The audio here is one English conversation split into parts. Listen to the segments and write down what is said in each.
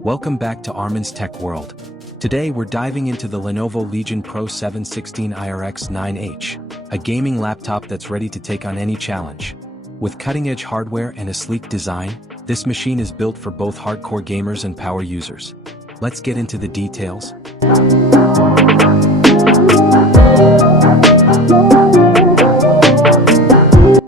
Welcome back to Arman's Tech World. Today we're diving into the Lenovo Legion Pro 7 16IRX9H, a gaming laptop that's ready to take on any challenge. With cutting-edge hardware and a sleek design, this machine is built for both hardcore gamers and power users. Let's get into the details.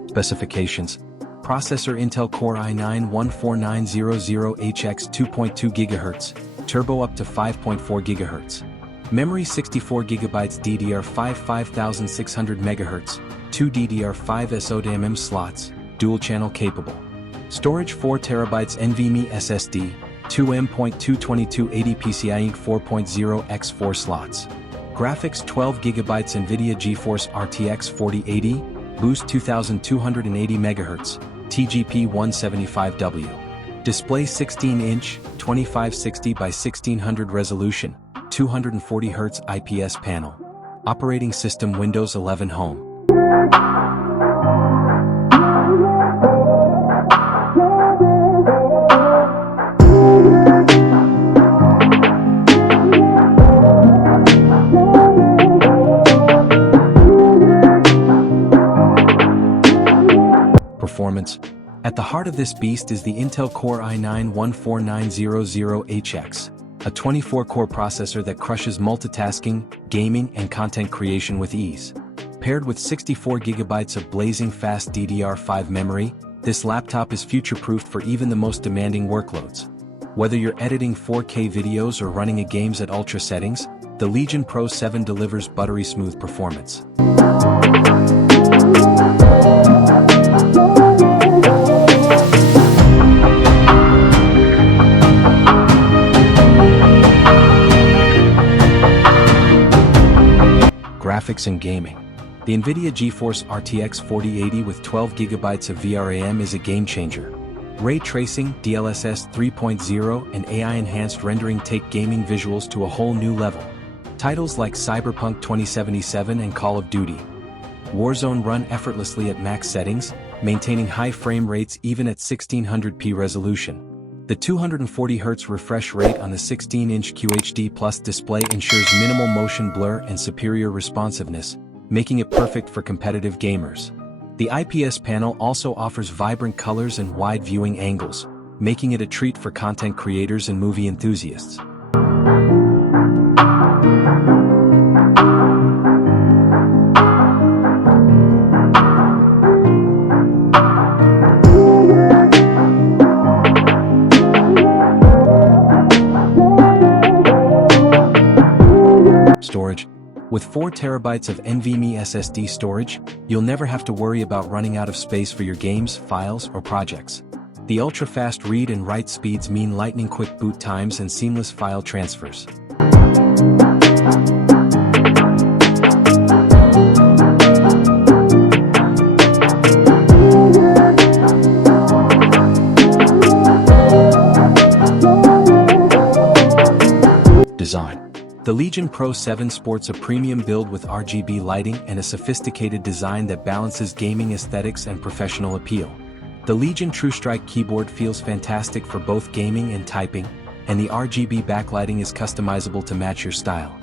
Specifications. Processor Intel Core i9-14900HX 2.2 GHz, turbo up to 5.4 GHz. Memory 64 GB DDR5 5600 MHz, 2 DDR5 SODIMM slots, dual channel capable. Storage 4 TB NVMe SSD, 2 M.22280 PCIe 4.0 x 4 slots. Graphics 12 GB NVIDIA GeForce RTX 4080, boost 2280 MHz, TGP 175W. Display 16-inch, 2560 by 1600 resolution, 240 Hz IPS panel. Operating system Windows 11 Home. Performance. At the heart of this beast is the Intel Core i9-14900HX, a 24-core processor that crushes multitasking, gaming, and content creation with ease. Paired with 64 GB of blazing fast DDR5 memory, this laptop is future-proofed for even the most demanding workloads. Whether you're editing 4K videos or running games at ultra settings, the Legion Pro 7 delivers buttery-smooth performance. Graphics and gaming. The NVIDIA GeForce RTX 4080 with 12 GB of VRAM is a game-changer. Ray tracing, DLSS 3.0, and AI-enhanced rendering take gaming visuals to a whole new level. Titles like Cyberpunk 2077 and Call of Duty Warzone run effortlessly at max settings, maintaining high frame rates even at 1600p resolution. The 240 Hz refresh rate on the 16-inch QHD Plus display ensures minimal motion blur and superior responsiveness, making it perfect for competitive gamers. The IPS panel also offers vibrant colors and wide viewing angles, making it a treat for content creators and movie enthusiasts. Storage. With 4 TB of NVMe SSD storage, you'll never have to worry about running out of space for your games, files, or projects. The ultra-fast read and write speeds mean lightning-quick boot times and seamless file transfers. Design. The Legion Pro 7 sports a premium build with RGB lighting and a sophisticated design that balances gaming aesthetics and professional appeal. The Legion TrueStrike keyboard feels fantastic for both gaming and typing, and the RGB backlighting is customizable to match your style.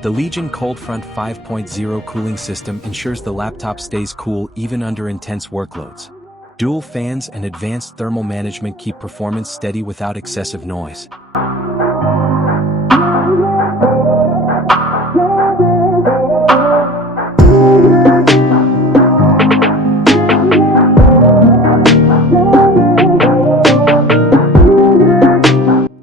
The Legion ColdFront 5.0 cooling system ensures the laptop stays cool even under intense workloads. Dual fans and advanced thermal management keep performance steady without excessive noise.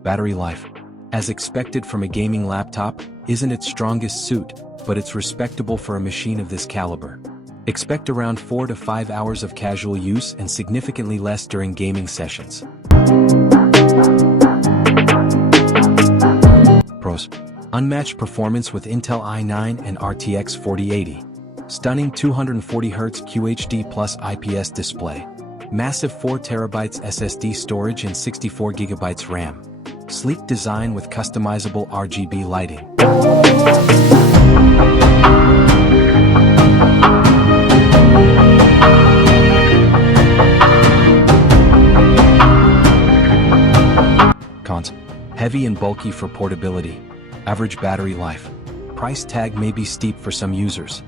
Battery life. As expected from a gaming laptop, isn't its strongest suit, but it's respectable for a machine of this caliber. Expect around 4 to 5 hours of casual use and significantly less during gaming sessions. Pros: unmatched performance with Intel i9 and RTX 4080. Stunning 240Hz QHD plus IPS display. Massive 4TB SSD storage and 64GB RAM. Sleek design with customizable RGB lighting. Cons: heavy and bulky for portability. Average battery life. Price tag may be steep for some users.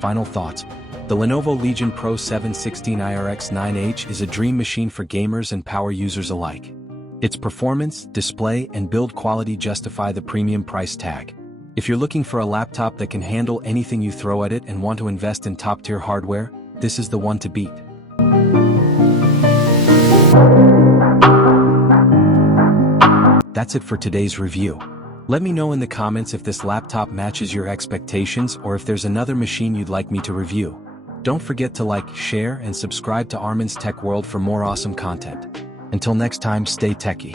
Final thoughts. The Lenovo Legion Pro 16IRX9H is a dream machine for gamers and power users alike. Its performance, display, and build quality justify the premium price tag. If you're looking for a laptop that can handle anything you throw at it and want to invest in top-tier hardware, this is the one to beat. That's it for today's review. Let me know in the comments if this laptop matches your expectations or if there's another machine you'd like me to review. Don't forget to like, share, and subscribe to Arman's Tech World for more awesome content. Until next time, stay techie.